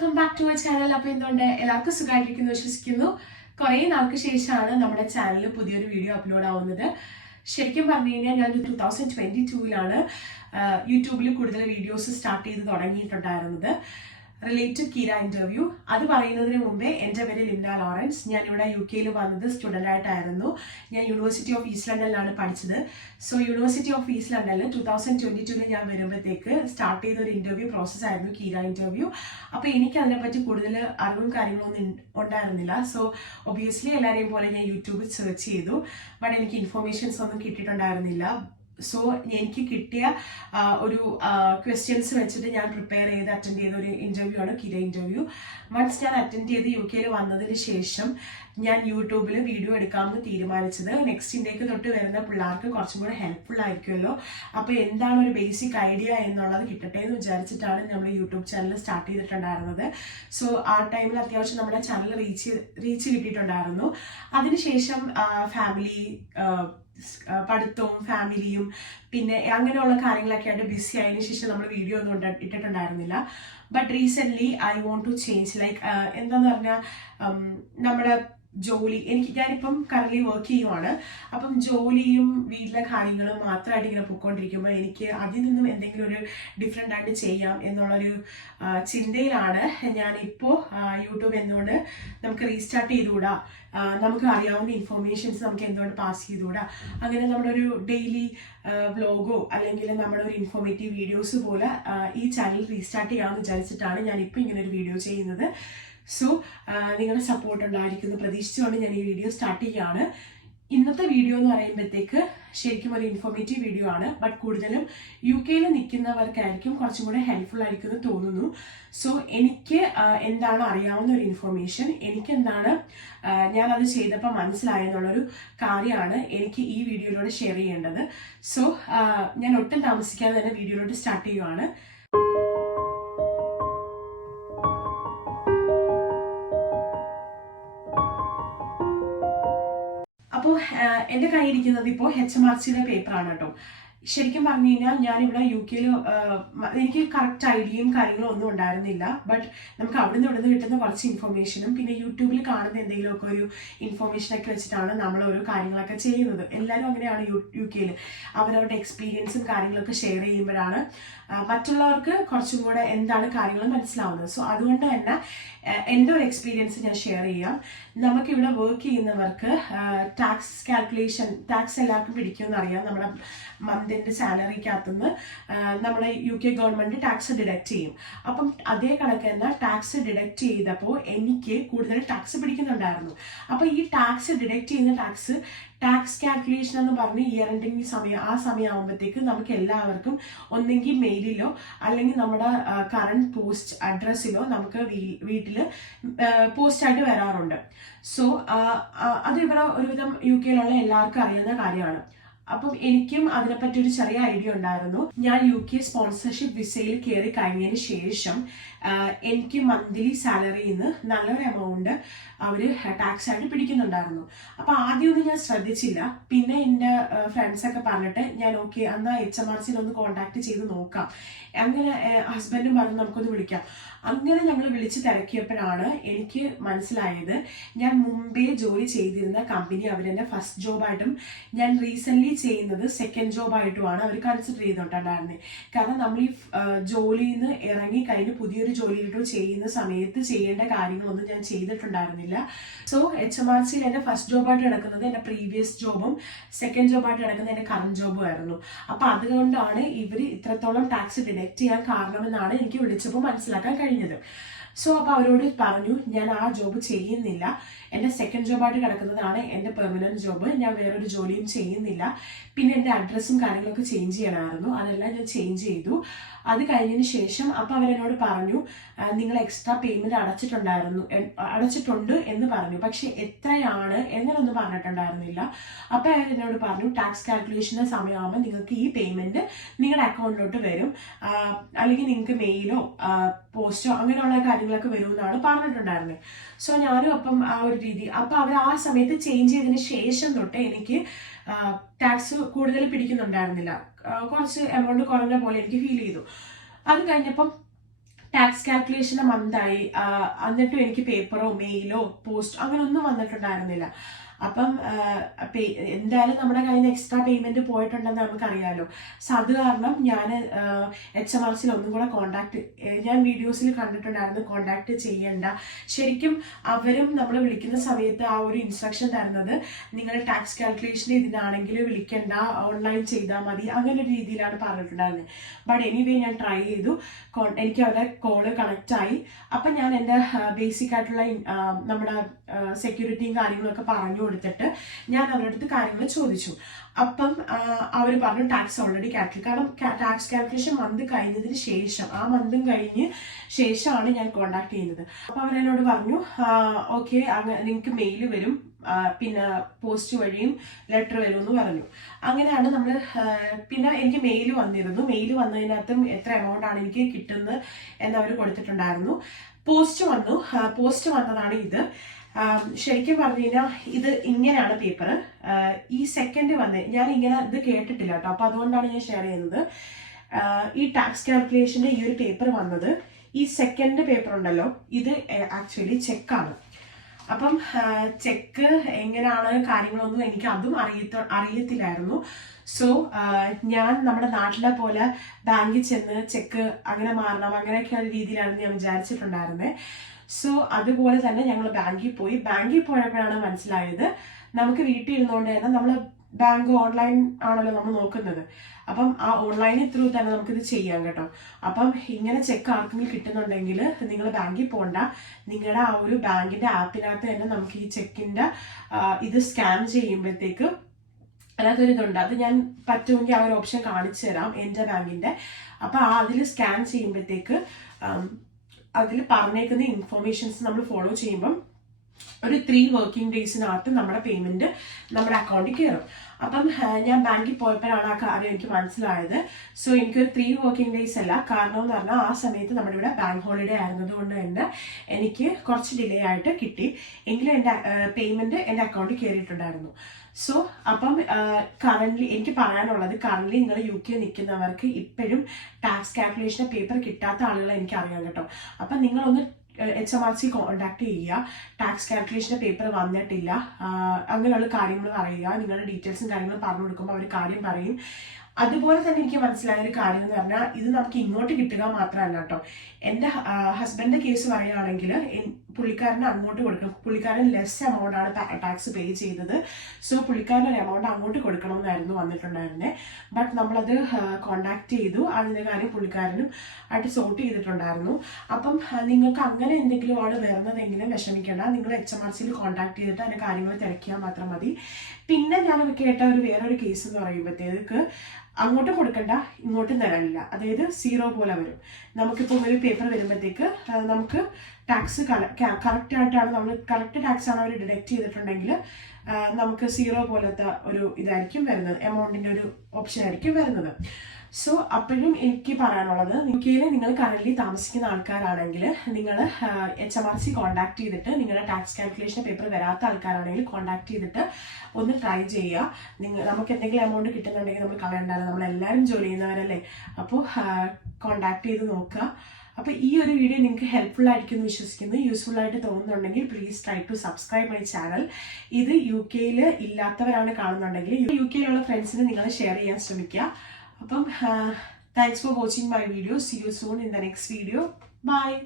Welcome back to our channel. അപ്പോൾ എന്തുകൊണ്ട് എല്ലാവർക്കും സുഖമായിട്ടിരിക്കുന്നു വിശ്വസിക്കുന്നു. കുറേ നാൾക്ക് ശേഷമാണ് നമ്മുടെ ചാനലിൽ പുതിയൊരു വീഡിയോ അപ്ലോഡ് ആവുന്നത്. ശരിക്കും പറഞ്ഞു കഴിഞ്ഞാൽ ഞാൻ 2022 യൂട്യൂബിൽ കൂടുതൽ വീഡിയോസ് സ്റ്റാർട്ട് ചെയ്ത് തുടങ്ങിയിട്ടുണ്ടായിരുന്നത് റിലേറ്റഡ് കീര ഇന്റർവ്യൂ. അത് പറയുന്നതിന് മുമ്പേ എൻ്റെ പേര് ലിംന ലോറൻസ്. ഞാൻ ഇവിടെ UK വന്നത് സ്റ്റുഡൻ്റ് ആയിട്ടായിരുന്നു. ഞാൻ യൂണിവേഴ്സിറ്റി ഓഫ് ഈസ്റ്റ് ലണ്ടനിലാണ് പഠിച്ചത്. സോ യൂണിവേഴ്സിറ്റി ഓഫ് ഈസ്റ്റ് ലണ്ടനിൽ 2022 ഞാൻ വരുമ്പോഴത്തേക്ക് സ്റ്റാർട്ട് ചെയ്ത ഒരു ഇന്റർവ്യൂ പ്രോസസ് ആയിരുന്നു കീര ഇന്റർവ്യൂ. അപ്പോൾ എനിക്ക് അതിനെപ്പറ്റി കൂടുതൽ അറിവും കാര്യങ്ങളൊന്നും ഉണ്ടായിരുന്നില്ല. സോ ഒബിയസ്ലി എല്ലാവരെയും പോലെ ഞാൻ യൂട്യൂബിൽ സെർച്ച് ചെയ്തു. ബട്ട് എനിക്ക് ഇൻഫോർമേഷൻസ് ഒന്നും കിട്ടിയിട്ടുണ്ടായിരുന്നില്ല. സോ എനിക്ക് കിട്ടിയ ഒരു ക്വസ്റ്റ്യൻസ് വെച്ചിട്ട് ഞാൻ പ്രിപ്പയർ ചെയ്ത് അറ്റൻഡ് ചെയ്ത ഒരു ഇന്റർവ്യൂ ആണ് കീര ഇന്റർവ്യൂ. വൺസ് ഞാൻ അറ്റൻഡ് ചെയ്ത് UK വന്നതിന് ശേഷം ഞാൻ യൂട്യൂബിൽ വീഡിയോ എടുക്കാമെന്ന് തീരുമാനിച്ചത് നെക്സ്റ്റ് ഇന്ത്യക്ക് തൊട്ട് വരുന്ന പിള്ളേർക്ക് കുറച്ചും കൂടെ ഹെൽപ്ഫുൾ ആയിരിക്കുമല്ലോ. അപ്പോൾ എന്താണ് ഒരു ബേസിക് ഐഡിയ എന്നുള്ളത് കിട്ടട്ടെ എന്ന് വിചാരിച്ചിട്ടാണ് നമ്മൾ യൂട്യൂബ് ചാനൽ സ്റ്റാർട്ട് ചെയ്തിട്ടുണ്ടായിരുന്നത്. സോ ആ ടൈമിൽ അത്യാവശ്യം നമ്മുടെ ചാനൽ റീച്ച് കിട്ടിയിട്ടുണ്ടായിരുന്നു. അതിനുശേഷം ഫാമിലി, പഠിത്തവും ഫാമിലിയും പിന്നെ അങ്ങനെയുള്ള കാര്യങ്ങളൊക്കെ ആയിട്ട് ബിസി ആയതിനു ശേഷം നമ്മൾ വീഡിയോ ഒന്നും ഇട്ടിട്ടുണ്ടായിരുന്നില്ല. But recently I want to change. Like എന്താന്ന് പറഞ്ഞാൽ നമ്മുടെ ജോലി, ഞാനിപ്പം കറന്റ് വർക്ക് ചെയ്യുവാണ്. അപ്പം ജോലിയും വീട്ടിലെ കാര്യങ്ങളും മാത്രമായിട്ട് ഇങ്ങനെ പൊയ്ക്കൊണ്ടിരിക്കുമ്പോൾ എനിക്ക് അതിൽ നിന്നും എന്തെങ്കിലും ഒരു ഡിഫറെൻ്റ് ആയിട്ട് ചെയ്യാം എന്നുള്ളൊരു ചിന്തയിലാണ് ഞാനിപ്പോൾ യൂട്യൂബ് എന്തുകൊണ്ട് നമുക്ക് റീസ്റ്റാർട്ട് ചെയ്തുകൂടാ, നമുക്ക് അറിയാവുന്ന ഇൻഫോർമേഷൻസ് നമുക്ക് എന്തുകൊണ്ട് പാസ് ചെയ്തുകൂടാ, അങ്ങനെ നമ്മുടെ ഒരു ഡെയിലി വ്ലോഗോ അല്ലെങ്കിൽ നമ്മുടെ ഒരു ഇൻഫോർമേറ്റീവ് വീഡിയോസ് പോലെ ഈ ചാനൽ റീസ്റ്റാർട്ട് ചെയ്യാമെന്ന് വിചാരിച്ചിട്ടാണ് ഞാനിപ്പോൾ ഇങ്ങനെ ഒരു വീഡിയോ ചെയ്യുന്നത്. സോ നിങ്ങളുടെ സപ്പോർട്ട് ഉണ്ടായിരിക്കുന്നു പ്രതീക്ഷിച്ചുകൊണ്ട് ഞാൻ ഈ വീഡിയോ സ്റ്റാർട്ട് ചെയ്യുകയാണ്. ഇന്നത്തെ വീഡിയോ എന്ന് പറയുമ്പോഴത്തേക്ക് ശരിക്കും ഒരു ഇൻഫോർമേറ്റീവ് വീഡിയോ ആണ്. ബട്ട് കൂടുതലും UK നിൽക്കുന്നവർക്കായിരിക്കും കുറച്ചും കൂടെ ഹെൽപ്ഫുൾ ആയിരിക്കും എന്ന് തോന്നുന്നു. സോ എനിക്ക് എന്താണ് അറിയാവുന്ന ഒരു ഇൻഫോർമേഷൻ, എനിക്കെന്താണ് ഞാനത് ചെയ്തപ്പോൾ മനസ്സിലായെന്നുള്ളൊരു കാര്യമാണ് എനിക്ക് ഈ വീഡിയോയിലൂടെ ഷെയർ ചെയ്യേണ്ടത്. സോ ഞാൻ ഒട്ടും താമസിക്കാതെ തന്നെ വീഡിയോയിലോട്ട് സ്റ്റാർട്ട് ചെയ്യുവാണ്. അപ്പോൾ എൻ്റെ കയ്യിരിക്കുന്നത് ഇപ്പോൾ HMRCയുടെ പേപ്പറാണ് കേട്ടോ. ശരിക്കും പറഞ്ഞു കഴിഞ്ഞാൽ ഞാനിവിടെ UK എനിക്ക് കറക്റ്റ് ഐഡിയയും കാര്യങ്ങളും ഒന്നും ഉണ്ടായിരുന്നില്ല. ബട്ട് നമുക്ക് അവിടുന്ന് ഇവിടുന്ന് കിട്ടുന്ന കുറച്ച് ഇൻഫോർമേഷനും പിന്നെ യൂട്യൂബിൽ കാണുന്ന എന്തെങ്കിലുമൊക്കെ ഒരു ഇൻഫോർമേഷനൊക്കെ വെച്ചിട്ടാണ് നമ്മൾ ഓരോ കാര്യങ്ങളൊക്കെ ചെയ്യുന്നത്. എല്ലാവരും അങ്ങനെയാണ് UK അവരവരുടെ എക്സ്പീരിയൻസും കാര്യങ്ങളൊക്കെ ഷെയർ ചെയ്യുമ്പോഴാണ് മറ്റുള്ളവർക്ക് കുറച്ചും കൂടെ എന്താണ് കാര്യങ്ങൾ മനസ്സിലാവുന്നത്. സോ അതുകൊണ്ട് തന്നെ എൻ്റെ ഒരു എക്സ്പീരിയൻസ് ഞാൻ ഷെയർ ചെയ്യാം. നമുക്കിവിടെ വർക്ക് ചെയ്യുന്നവർക്ക് ടാക്സ് കാൽക്കുലേഷൻ, ടാക്സ് എല്ലാവർക്കും പിടിക്കുമെന്ന് അറിയാം. നമ്മുടെ മന്തിൻ്റെ സാലറിക്കകത്തുനിന്ന് നമ്മുടെ UK ഗവൺമെൻറ് ടാക്സ് ഡിഡക്റ്റ് ചെയ്യും. അപ്പം അതേ കണക്ക് തന്നെ ടാക്സ് ഡിഡക്റ്റ് ചെയ്തപ്പോൾ എനിക്ക് കൂടുതൽ ടാക്സ് പിടിക്കുന്നുണ്ടായിരുന്നു. അപ്പോൾ ഈ ടാക്സ് ഡിഡക്റ്റ് ചെയ്യുന്ന ടാക്സ് കാൽക്കുലേഷൻ എന്ന് പറഞ്ഞ് ഇയർ എൻഡിങ് ആ സമയമാകുമ്പോഴത്തേക്ക് നമുക്ക് എല്ലാവർക്കും ഒന്നെങ്കിൽ മെയിലിലോ അല്ലെങ്കിൽ നമ്മുടെ കറണ്ട് പോസ്റ്റ് അഡ്രസ്സിലോ നമുക്ക് വീട്ടിൽ പോസ്റ്റായിട്ട് വരാറുണ്ട്. സോ അത് ഇവിടെ ഒരുവിധം UK എല്ലാവർക്കും അറിയുന്ന കാര്യമാണ്. അപ്പം എനിക്കും അതിനെപ്പറ്റി ഒരു ചെറിയ ഐഡിയ ഉണ്ടായിരുന്നു. ഞാൻ UK സ്പോൺസർഷിപ്പ് വിസയിൽ കയറി കഴിഞ്ഞതിന് ശേഷം എനിക്ക് മന്ത്ലി സാലറിയിൽ നിന്ന് നല്ലൊരു എമൗണ്ട് അവർ ടാക്സ് ആയിട്ട് പിടിക്കുന്നുണ്ടായിരുന്നു. അപ്പോൾ ആദ്യമൊന്നും ഞാൻ ശ്രദ്ധിച്ചില്ല. പിന്നെ എൻ്റെ ഫ്രണ്ട്സൊക്കെ പറഞ്ഞിട്ട് ഞാൻ ഓക്കെ എന്നാൽ HMRCയിൽ ഒന്ന് കോൺടാക്ട് ചെയ്ത് നോക്കാം. അങ്ങനെ ഹസ്ബൻഡും പറഞ്ഞു നമുക്കൊന്ന് വിളിക്കാം. അങ്ങനെ ഞങ്ങൾ വിളിച്ച് തിരക്കിയപ്പോഴാണ് എനിക്ക് മനസ്സിലായത് ഞാൻ മുമ്പേ ജോലി ചെയ്തിരുന്ന കമ്പനി അവരെന്നെ ഫസ്റ്റ് ജോബായിട്ടും ഞാൻ റീസെൻ്റ്ലി ചെയ്യുന്നത് സെക്കൻഡ് ജോബായിട്ടുമാണ് അവർ കൺസിഡർ ചെയ്തിട്ടുണ്ടായിരുന്നത്. കാരണം നമ്മൾ ഈ ജോലിയിൽ നിന്ന് ഇറങ്ങി കഴിഞ്ഞ് പുതിയൊരു ജോലിയിട്ടോ ചെയ്യുന്ന സമയത്ത് ചെയ്യേണ്ട കാര്യങ്ങളൊന്നും ഞാൻ ചെയ്തിട്ടുണ്ടായിരുന്നില്ല. സോ HMRCയിൽ എൻ്റെ ഫസ്റ്റ് ജോബായിട്ട് കിടക്കുന്നത് എൻ്റെ പ്രീവിയസ് ജോബും സെക്കൻഡ് ജോബായിട്ട് കിടക്കുന്നത് എൻ്റെ കറന്റ് ജോബും ആയിരുന്നു. അപ്പം അതുകൊണ്ടാണ് ഇവർ ഇത്രത്തോളം ടാക്സ് ഡിഡക്റ്റ് ചെയ്യാൻ കാരണമെന്നാണ് എനിക്ക് വിളിച്ചപ്പോൾ മനസ്സിലാക്കാൻ കഴിഞ്ഞത്. സോ അപ്പോൾ അവരോട് പറഞ്ഞു ഞാൻ ആ ജോബ് ചെയ്യുന്നില്ല, എൻ്റെ സെക്കൻഡ് ജോബായിട്ട് കിടക്കുന്നതാണ് എൻ്റെ പെർമനന്റ് ജോബ്, ഞാൻ വേറൊരു ജോലിയും ചെയ്യുന്നില്ല. പിന്നെ എൻ്റെ അഡ്രസ്സും കാര്യങ്ങളൊക്കെ ചേഞ്ച് ചെയ്യണമായിരുന്നു, അതെല്ലാം ഞാൻ ചേഞ്ച് ചെയ്തു. അത് കഴിഞ്ഞതിന് ശേഷം അപ്പോൾ അവരെന്നോട് പറഞ്ഞു നിങ്ങൾ എക്സ്ട്രാ പേയ്മെന്റ് അടച്ചിട്ടുണ്ട് എന്ന് പറഞ്ഞു. പക്ഷെ എത്രയാണ് എന്നൊന്നും പറഞ്ഞിട്ടുണ്ടായിരുന്നില്ല. അപ്പോൾ അവരെന്നോട് പറഞ്ഞു ടാക്സ് കാൽക്കുലേഷൻ്റെ സമയമാകുമ്പോൾ നിങ്ങൾക്ക് ഈ പേയ്മെന്റ് നിങ്ങളുടെ അക്കൗണ്ടിലോട്ട് വരും, അല്ലെങ്കിൽ നിങ്ങൾക്ക് മെയിലോ പോസ്റ്റോ അങ്ങനെയുള്ള കാര്യങ്ങളൊക്കെ വരുമെന്നാണ് പറഞ്ഞിട്ടുണ്ടായിരുന്നത്. സോ ഞാനും അപ്പം ആ ഒരു രീതി അപ്പം അവർ ആ സമയത്ത് ചേഞ്ച് ചെയ്തതിന് ശേഷം തൊട്ട് എനിക്ക് ടാക്സ് കൂടുതൽ പിടിക്കുന്നുണ്ടായിരുന്നില്ല. കുറച്ച് എമൗണ്ട് കുറഞ്ഞ പോലെ എനിക്ക് ഫീൽ ചെയ്തു. അത് കഴിഞ്ഞപ്പം ടാക്സ് കാൽക്കുലേഷൻ്റെ മന്തായി, എന്നിട്ടും എനിക്ക് പേപ്പറോ മെയിലോ പോസ്റ്റ് അങ്ങനെ ഒന്നും വന്നിട്ടുണ്ടായിരുന്നില്ല. അപ്പം എന്തായാലും നമ്മുടെ കയ്യിൽ നിന്ന് എക്സ്ട്രാ പേയ്മെന്റ് പോയിട്ടുണ്ടെന്ന് നമുക്കറിയാലോ. സോ അത് കാരണം ഞാൻ HMRC ഒന്നും കൂടെ ഞാൻ വീഡിയോസിൽ കണ്ടിട്ടുണ്ടായിരുന്നു കോണ്ടാക്ട് ചെയ്യണ്ട. ശരിക്കും അവരും നമ്മൾ വിളിക്കുന്ന സമയത്ത് ആ ഒരു ഇൻസ്ട്രക്ഷൻ തരുന്നത് നിങ്ങൾ ടാക്സ് കാൽക്കുലേഷൻ ഇതിനാണെങ്കിൽ വിളിക്കണ്ട, ഓൺലൈൻ ചെയ്താൽ മതി, അങ്ങനെ ഒരു രീതിയിലാണ് പറഞ്ഞിട്ടുണ്ടായിരുന്നത്. ബട്ട് എനിവേ ഞാൻ ട്രൈ ചെയ്തു, എനിക്ക് അവരുടെ കോള് കണക്റ്റ് ആയി. അപ്പം ഞാൻ എൻ്റെ ബേസിക് ആയിട്ടുള്ള നമ്മുടെ സെക്യൂരിറ്റിയും കാര്യങ്ങളൊക്കെ പറഞ്ഞു കൊടുത്തിട്ട് ഞാൻ അവരുടെ അടുത്ത് കാര്യങ്ങൾ ചോദിച്ചു. അപ്പം അവർ പറഞ്ഞു ടാക്സ് ഓൾറെഡി കാൽക്കുലേറ്റ്, കാരണം ടാക്സ് കാൽക്കുലേഷൻ മന്ത് കഴിഞ്ഞതിന് ശേഷം, ആ മന്തും കഴിഞ്ഞ് ശേഷമാണ് ഞാൻ കോണ്ടാക്ട് ചെയ്യുന്നത്. അപ്പം അവരെന്നോട് പറഞ്ഞു ഓക്കെ നിങ്ങൾക്ക് മെയിൽ വരും, പിന്നെ പോസ്റ്റ് വഴിയും ലെറ്റർ വരുമെന്ന് പറഞ്ഞു. അങ്ങനെയാണ് നമ്മൾ പിന്നെ എനിക്ക് മെയിൽ വന്നിരുന്നു. മെയിൽ വന്നതിനകത്തും എത്ര എമൗണ്ട് ആണ് എനിക്ക് കിട്ടുന്നത് എന്നവർ കൊടുത്തിട്ടുണ്ടായിരുന്നു. പോസ്റ്റ് വന്നതാണ് ഇത്. ശരിക്കും പറഞ്ഞു കഴിഞ്ഞാൽ ഇത് ഇങ്ങനെയാണ് പേപ്പർ. ഈ സെക്കൻഡ് ഞാൻ ഇങ്ങനെ ഇത് കേട്ടിട്ടില്ല കേട്ടോ, അപ്പൊ അതുകൊണ്ടാണ് ഞാൻ ഷെയർ ചെയ്യുന്നത്. ഈ ടാക്സ് കാൽക്കുലേഷന്റെ ഈ ഒരു പേപ്പർ വന്നത്, ഈ സെക്കൻഡ് പേപ്പർ ഉണ്ടല്ലോ, ഇത് ആക്ച്വലി ചെക്കാണ്. അപ്പം ചെക്ക് എങ്ങനെയാണ് കാര്യങ്ങളൊന്നും എനിക്ക് അതും അറിയത്തില്ലായിരുന്നു. സോ ഞാൻ നമ്മുടെ നാട്ടിലെ പോലെ ബാങ്കിൽ ചെന്ന് ചെക്ക് അങ്ങനെ മാറണം അങ്ങനെയൊക്കെയുള്ള രീതിയിലാണ് ഞാൻ വിചാരിച്ചിട്ടുണ്ടായിരുന്നത്. സോ അതുപോലെ തന്നെ ഞങ്ങൾ ബാങ്കിൽ പോയപ്പോഴാണ് മനസ്സിലായത് നമുക്ക് വീട്ടിൽ ഇരുന്നുകൊണ്ട് തന്നെ നമ്മൾ ബാങ്ക് ഓൺലൈൻ ആണല്ലോ നമ്മൾ നോക്കുന്നത്. അപ്പം ആ ഓൺലൈനിൽ ത്രൂ തന്നെ നമുക്കിത് ചെയ്യാം കേട്ടോ. അപ്പം ഇങ്ങനെ ചെക്ക് ആർക്കെങ്കിലും കിട്ടുന്നുണ്ടെങ്കിൽ നിങ്ങൾ ബാങ്കിൽ പോകണ്ട, നിങ്ങളുടെ ആ ഒരു ബാങ്കിന്റെ ആപ്പിനകത്ത് തന്നെ നമുക്ക് ഈ ചെക്കിന്റെ ഇത് സ്കാൻ ചെയ്യുമ്പോഴത്തേക്ക് അതിനകത്തൊരു ഇതുണ്ട്. അത് ഞാൻ പറ്റുമെങ്കിൽ ആ ഒരു ഓപ്ഷൻ കാണിച്ചു തരാം എൻ്റെ ബാങ്കിന്റെ. അപ്പൊ അതിൽ സ്കാൻ ചെയ്യുമ്പോഴത്തേക്ക് അതിൽ പറഞ്ഞേക്കുന്ന ഇൻഫോർമേഷൻസ് നമ്മൾ ഫോളോ ചെയ്യുമ്പം ഒരു 3 വർക്കിംഗ് ഡേയ്സിനകത്ത് നമ്മുടെ പേയ്മെന്റ് നമ്മുടെ അക്കൗണ്ടിൽ കയറും. അപ്പം ഞാൻ ബാങ്കിൽ പോയപ്പോഴാണ് ആ കാര്യം എനിക്ക് മനസ്സിലായത്. സോ എനിക്കൊരു 3 വർക്കിംഗ് ഡേയ്സ് അല്ല, കാരണം എന്ന് പറഞ്ഞാൽ ആ സമയത്ത് നമ്മുടെ ഇവിടെ ബാങ്ക് ഹോളിഡേ ആയിരുന്നത് കൊണ്ട് തന്നെ എനിക്ക് കുറച്ച് ഡിലേ ആയിട്ട് കിട്ടി, എങ്കിലും എൻ്റെ പേയ്മെന്റ് എൻ്റെ അക്കൗണ്ടിൽ കയറിയിട്ടുണ്ടായിരുന്നു. സോ അപ്പം കറന്റ് എനിക്ക് പറയാനുള്ളത്, കറന്റ് നിങ്ങൾ UK നിൽക്കുന്നവർക്ക് ഇപ്പോഴും ടാക്സ് കാൽക്കുലേഷൻ പേപ്പർ കിട്ടാത്ത ആളുകളെ എനിക്ക് അറിയാം കേട്ടോ. അപ്പം നിങ്ങളൊന്ന് HMRC കോണ്ടാക്ട് ചെയ്യുക, ടാക്സ് കാൽക്കുലേഷൻ്റെ പേപ്പർ വന്നിട്ടില്ല അങ്ങനെയുള്ള കാര്യങ്ങൾ പറയുക, നിങ്ങളുടെ ഡീറ്റെയിൽസും കാര്യങ്ങളും പറഞ്ഞു കൊടുക്കുമ്പോൾ അവർ കാര്യം പറയും. അതുപോലെ തന്നെ എനിക്ക് മനസ്സിലായ ഒരു കാര്യം എന്ന് പറഞ്ഞാൽ ഇത് നമുക്ക് ഇങ്ങോട്ട് കിട്ടുക മാത്രമല്ല കേട്ടോ. എൻ്റെ ഹസ്ബൻഡിന്റെ കേസ് പറയുകയാണെങ്കിൽ പുള്ളിക്കാരന് അങ്ങോട്ട് കൊടുക്കണം, പുള്ളിക്കാരൻ ലെസ് എമൗണ്ട് ആണ് ടാക്സ് പേ ചെയ്തത്. സോ പുള്ളിക്കാരൻ ഒരു എമൗണ്ട് അങ്ങോട്ട് കൊടുക്കണമെന്നായിരുന്നു വന്നിട്ടുണ്ടായിരുന്നത്. ബട്ട് നമ്മളത് കോണ്ടാക്ട് ചെയ്തു, അതിൻ്റെ കാര്യം പുള്ളിക്കാരനും ആയിട്ട് സോർട്ട് ചെയ്തിട്ടുണ്ടായിരുന്നു. അപ്പം നിങ്ങൾക്ക് അങ്ങനെ എന്തെങ്കിലും ആണ് വരുന്നതെങ്കിലും വിഷമിക്കേണ്ട, നിങ്ങൾ HMRC കോണ്ടാക്ട് ചെയ്തിട്ട് അതിൻ്റെ കാര്യങ്ങൾ തിരക്കിയാൽ മാത്രം മതി. പിന്നെ ഞാൻ കേട്ട വേറൊരു കേസ് എന്ന് പറയുമ്പോഴത്തേക്ക് അങ്ങോട്ടും കൊടുക്കണ്ട ഇങ്ങോട്ടും തരാനില്ല, അതായത് 0 പോലെ വരും. നമുക്കിപ്പോൾ ഒരു പേപ്പർ വരുമ്പോഴത്തേക്ക് നമുക്ക് ടാക്സ് കറക്റ്റ് ആയിട്ടാണ് നമ്മൾ കറക്റ്റ് ടാക്സ് ആണ് അവർ ഡിഡക്ട് ചെയ്തിട്ടുണ്ടെങ്കിൽ നമുക്ക് 0 പോലത്തെ ഒരു ഇതായിരിക്കും വരുന്നത്, എമൗണ്ടിന്റെ ഒരു ഓപ്ഷൻ ആയിരിക്കും വരുന്നത്. സോ അപ്പോഴും എനിക്ക് പറയാനുള്ളത്, UK-യിൽ നിങ്ങൾ കറന്റ് താമസിക്കുന്ന ആൾക്കാരാണെങ്കിൽ നിങ്ങൾ HMRC കോണ്ടാക്ട് ചെയ്തിട്ട്, നിങ്ങളുടെ ടാക്സ് കാൽക്കുലേഷൻ പേപ്പർ വരാത്ത ആൾക്കാരാണെങ്കിൽ കോണ്ടാക്ട് ചെയ്തിട്ട് ഒന്ന് ട്രൈ ചെയ്യുക. നമുക്ക് എന്തെങ്കിലും എമൗണ്ട് കിട്ടുന്നുണ്ടെങ്കിൽ നമ്മൾ കളയണ്ടല്ലോ, നമ്മളെല്ലാവരും ജോലി ചെയ്യുന്നവരല്ലേ. അപ്പോൾ കോണ്ടാക്ട് ചെയ്ത് നോക്കുക. അപ്പോൾ ഈ ഒരു വീഡിയോ നിങ്ങൾക്ക് ഹെൽപ്ഫുൾ ആയിരിക്കും എന്ന് വിശ്വസിക്കുന്നു. യൂസ്ഫുൾ ആയിട്ട് തോന്നുന്നുണ്ടെങ്കിൽ please try to subscribe my channel. ഇത് UK-യിൽ ഇല്ലാത്തവരാണ് കാണുന്നുണ്ടെങ്കിൽ UK-യിലുള്ള ഫ്രണ്ട്സിന് നിങ്ങൾ ഷെയർ ചെയ്യാൻ ശ്രമിക്കുക. അപ്പം thanks for watching my video. See you soon in the next video. Bye.